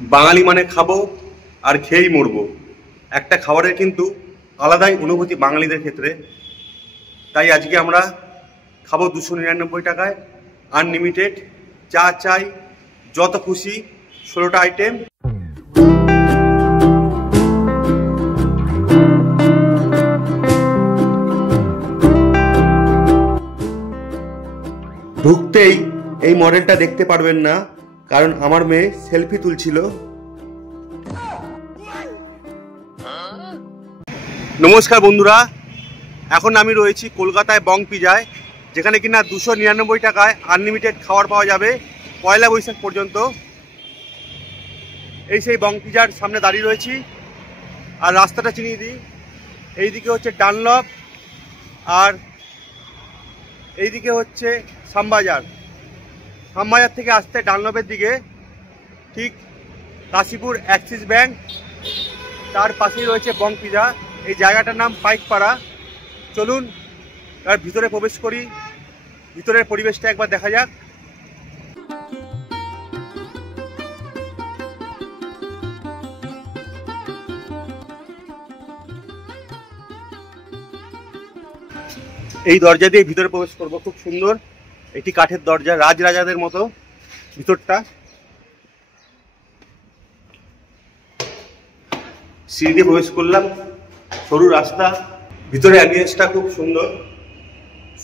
বাঙালি মানে খাবো আর খেয়েই মরবো। একটা খাবারের কিন্তু আলাদাই অনুভূতি বাঙালিদের ক্ষেত্রে। তাই আজকে আমরা খাবো 299 টাকায় আনলিমিটেড, যা চাই যত খুশি, 16টা আইটেম। ঢুকতেই এই মডেলটা দেখতে পারবেন না, কারণ আমার মেয়ে সেলফি তুলছিল। নমস্কার বন্ধুরা, এখন আমি রয়েছি কলকাতায় বং পিজায়, যেখানে কিনা 299 টাকায় আনলিমিটেড খাবার পাওয়া যাবে 1 বৈশাখ পর্যন্ত। এই সেই বং পিজার সামনে দাঁড়িয়ে রয়েছি। আর রাস্তাটা চিনিয়ে দিই, এইদিকে হচ্ছে ডানলপ আর এইদিকে হচ্ছে শ্যামবাজার। শ্যামবাজার থেকে আসতে ডানলপের দিকে ঠিক কাশীপুর অ্যাক্সিস ব্যাংক, তার পাশেই রয়েছে বং পিজা। এই জায়গাটার নাম পাইকপাড়া। চলুন আর ভিতরে প্রবেশ করি, ভিতরের পরিবেশটা একবার দেখা যাক। এই দরজা দিয়ে ভিতরে প্রবেশ করব, খুব সুন্দর। এটি কাঠের দরজা, রাজরাজাদের মতো ভিতরটা। সিঁড়ি দিয়ে প্রবেশ করলাম, সরু রাস্তা, ভিতরে অ্যাম্বিয়েন্সটা খুব সুন্দর।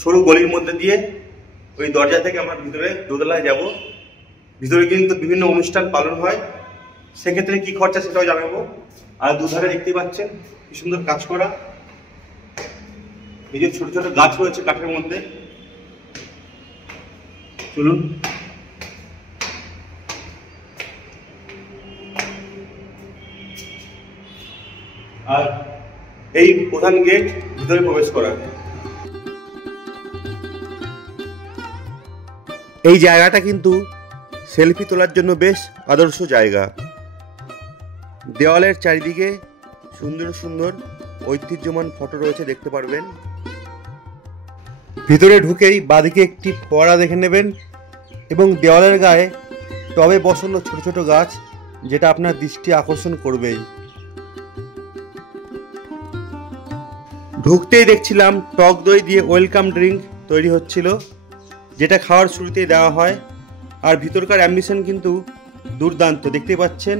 সরু গলির মধ্যে দিয়ে ওই দরজা থেকে আমরা ভিতরে দোতলায় যাব। ভিতরে কিন্তু বিভিন্ন অনুষ্ঠান পালন হয়, সেক্ষেত্রে কি খরচা সেটাও জানাবো। আর দুধারে দেখতে পাচ্ছেন কি সুন্দর কাজ করা, এই যে ছোট ছোট গাছ রয়েছে কাঠের মধ্যে। চলুন আর এই প্রধান গেট, ভিতরে প্রবেশ করা। এই জায়গাটা কিন্তু সেলফি তোলার জন্য বেশ আদর্শ জায়গা। দেওয়ালের চারিদিকে সুন্দর সুন্দর ঐতিহ্যমান ফটো রয়েছে, দেখতে পারবেন। ভিতরে ঢুকেই বাঁদিকে একটি ফোয়ারা দেখে নেবেন এবং দেওয়ালের গায়ে টবে বসানো ছোট ছোট গাছ, যেটা আপনার দৃষ্টি আকর্ষণ করবেই। ঢুকতেই দেখছিলাম টক দই দিয়ে ওয়েলকাম ড্রিঙ্ক তৈরি হচ্ছিল, যেটা খাওয়ার শুরুতেই দেওয়া হয়। আর ভিতরকার অ্যাম্বিশন কিন্তু দুর্দান্ত, দেখতে পাচ্ছেন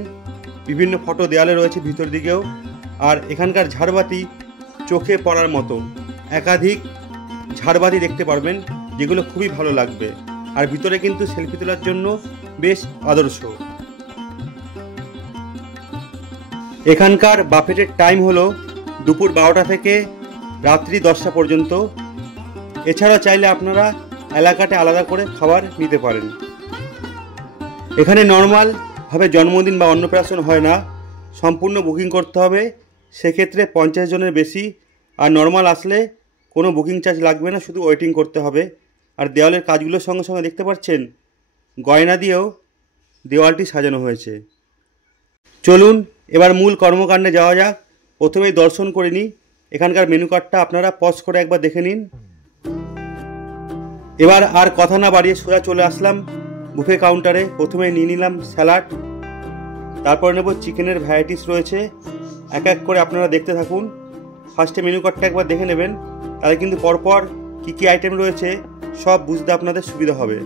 বিভিন্ন ফটো দেওয়ালে রয়েছে ভিতর দিকেও। আর এখানকার ঝাড়বাতি চোখে পড়ার মতো, একাধিক ঝাড়বাতি দেখতে পারবেন, যেগুলো খুবই ভালো লাগবে। আর ভিতরে কিন্তু সেলফি তোলার জন্য বেশ আদর্শ। এখানকার বাফেটের টাইম হলো দুপুর 12টা থেকে রাত্রি 10টা পর্যন্ত। এছাড়া চাইলে আপনারা এলাকাতে আলাদা করে খাবার নিতে পারেন। এখানে নর্মালভাবে জন্মদিন বা অন্নপ্রাশন হয় না, সম্পূর্ণ বুকিং করতে হবে। সেক্ষেত্রে 50 জনের বেশি। আর নর্মাল আসলে কোনো বুকিং চার্জ লাগবে না, শুধু ওয়েটিং করতে হবে। আর দেওয়ালের কাজগুলোর সঙ্গে সঙ্গে দেখতে পাচ্ছেন গয়না দিয়েও দেওয়ালটি সাজানো হয়েছে। চলুন এবার মূল কর্মকাণ্ডে যাওয়া যাক। প্রথমেই দর্শন করে নিই এখানকার মেনু কার্ডটা, আপনারা পজ করে একবার দেখে নিন। এবার আর কথা না বাড়িয়ে সোজা চলে আসলাম বুফে কাউন্টারে। প্রথমে নিয়ে নিলাম স্যালাড, তারপর নেব চিকেনের ভ্যারাইটিস রয়েছে, এক এক করে আপনারা দেখতে থাকুন। ফার্স্টে মেনু কার্ডটা একবার দেখে নেবেন, তাহলে কিন্তু পরপর কী কী আইটেম রয়েছে সব বুঝতে আপনাদের সুবিধা হবে।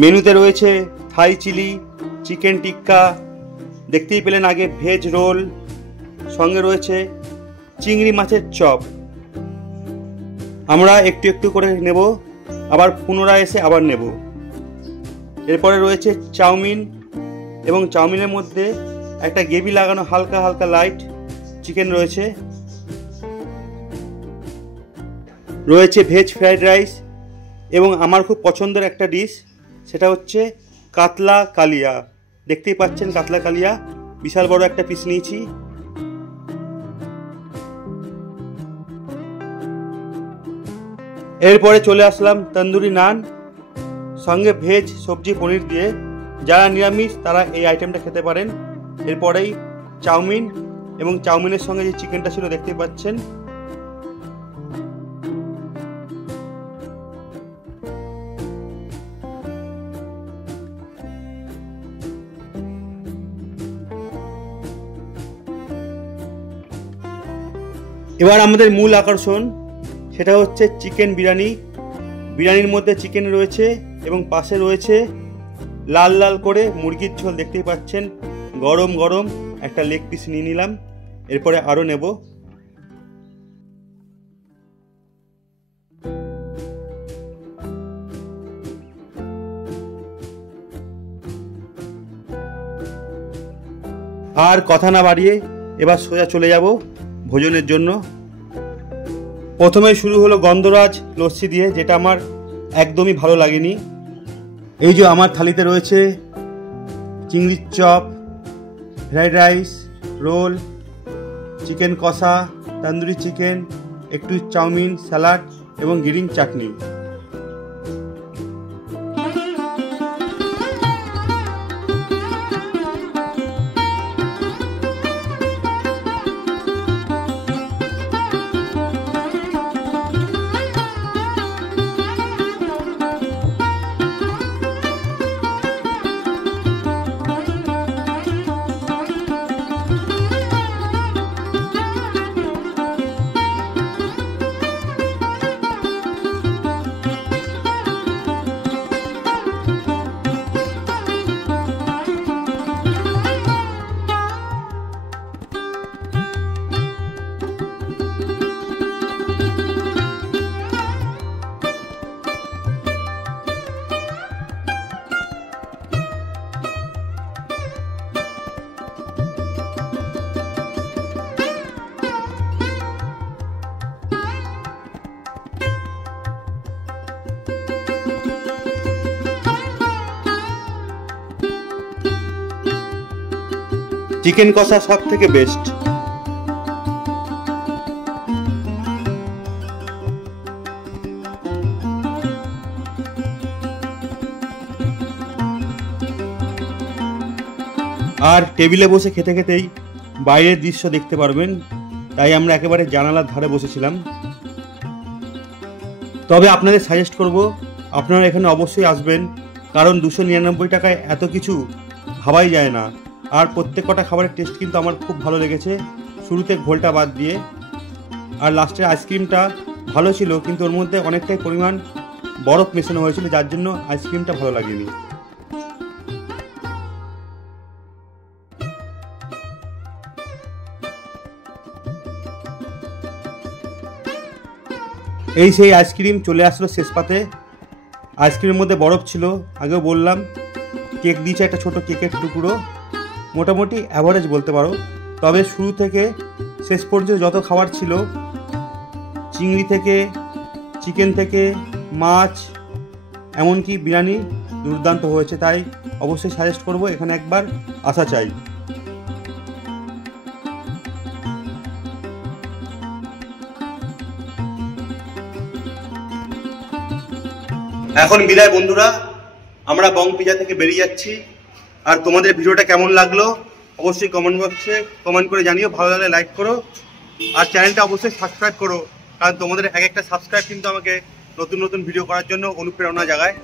মেনুতে রয়েছে থাই চিলি, চিকেন টিক্কা, দেখতেই পেলেন আগে ভেজ রোল, সঙ্গে রয়েছে চিংড়ি মাছের চপ। আমরা একটু একটু করে নেব, আবার পুনরায় এসে আবার নেব। এরপরে রয়েছে চাউমিন, এবং চাউমিনের মধ্যে একটা গ্রেভি লাগানো হালকা হালকা লাইট চিকেন রয়েছে। রয়েছে ভেজ ফ্রাইড রাইস, এবং আমার খুব পছন্দের একটা ডিশ, সেটা হচ্ছে কাতলা কালিয়া। দেখতেই পাচ্ছেন কাতলা কালিয়া, বিশাল বড় একটা পিস নিয়েছি। এরপরে চলে আসলাম তন্দুরি নান, সঙ্গে ভেজ সবজি পনির দিয়ে। যারা নিরামিষ তারা এই আইটেমটা খেতে পারেন। এরপরেই চাউমিন, এবং চাউমিনের সঙ্গে যে চিকেনটা ছিল দেখতেই পাচ্ছেন। এবার আমাদের মূল আকর্ষণ, সেটা হচ্ছে চিকেন বিরিয়ানি। বিরিয়ানির মধ্যে চিকেন রয়েছে এবং পাশে রয়েছে লাল লাল করে মুরগির ঝোল, দেখতেই পাচ্ছেন। গরম গরম একটা লেগ পিস নিয়ে নিলাম, এরপরে আরও নেব। আর কথা না বাড়িয়ে এবার সোজা চলে যাব ভোজনের জন্য। প্রথমে শুরু হলো গন্ধরাজ লস্যি দিয়ে, যেটা আমার একদমই ভালো লাগেনি। এই যে আমার থালিতে রয়েছে চিংড়ির chop, fried rice, roll, chicken কষা, তন্দুরি চিকেন, একটু চাউমিন, স্যালাড এবং গ্রিন চাটনি। চিকেন কষা সব থেকে বেস্ট। আর টেবিলে বসে খেতে খেতেই বাইরের দৃশ্য দেখতে পারবেন, তাই আমরা একেবারে জানালার ধারে বসেছিলাম। তবে আপনাদের সাজেস্ট করব আপনারা এখানে অবশ্যই আসবেন, কারণ 299 টাকায় এত কিছু ভাবাই যায় না। আর প্রত্যেক কটা খাবারের টেস্ট কিন্তু আমার খুব ভালো লেগেছে, শুরুতে ঘোলটা বাদ দিয়ে। আর লাস্টের আইসক্রিমটা ভালো ছিল, কিন্তু ওর মধ্যে অনেকটাই পরিমাণ বরফ মেশানো হয়েছিল, যার জন্য আইসক্রিমটা ভালো লাগেনি। এই সেই আইসক্রিম চলে আসলো শেষ পাতে। আইসক্রিমের মধ্যে বরফ ছিল, আগেও বললাম। কেক দিয়েছে একটা ছোট কেকের টুকরো, মোটামুটি অ্যাভারেজ বলতে পারো। তবে শুরু থেকে শেষ পর্যন্ত যত খাবার ছিল, চিংড়ি থেকে, চিকেন থেকে, মাছ, এমনকি বিরিয়ানি দুর্দান্ত হয়েছে। তাই অবশ্যই সাজেস্ট করব এখানে একবার আসা চাই। এখন বিদায় বন্ধুরা, আমরা বং পিজা থেকে বেরিয়ে যাচ্ছি। আর তোমাদের ভিডিওটা কেমন লাগলো অবশ্যই কমেন্ট বক্সে কমেন্ট করে জানিও। ভালো লাগলে লাইক করো, আর চ্যানেলটা অবশ্যই সাবস্ক্রাইব করো, কারণ তোমাদের এক একটা সাবস্ক্রাইব কিন্তু আমাকে নতুন নতুন ভিডিও করার জন্য অনুপ্রেরণা জাগায়।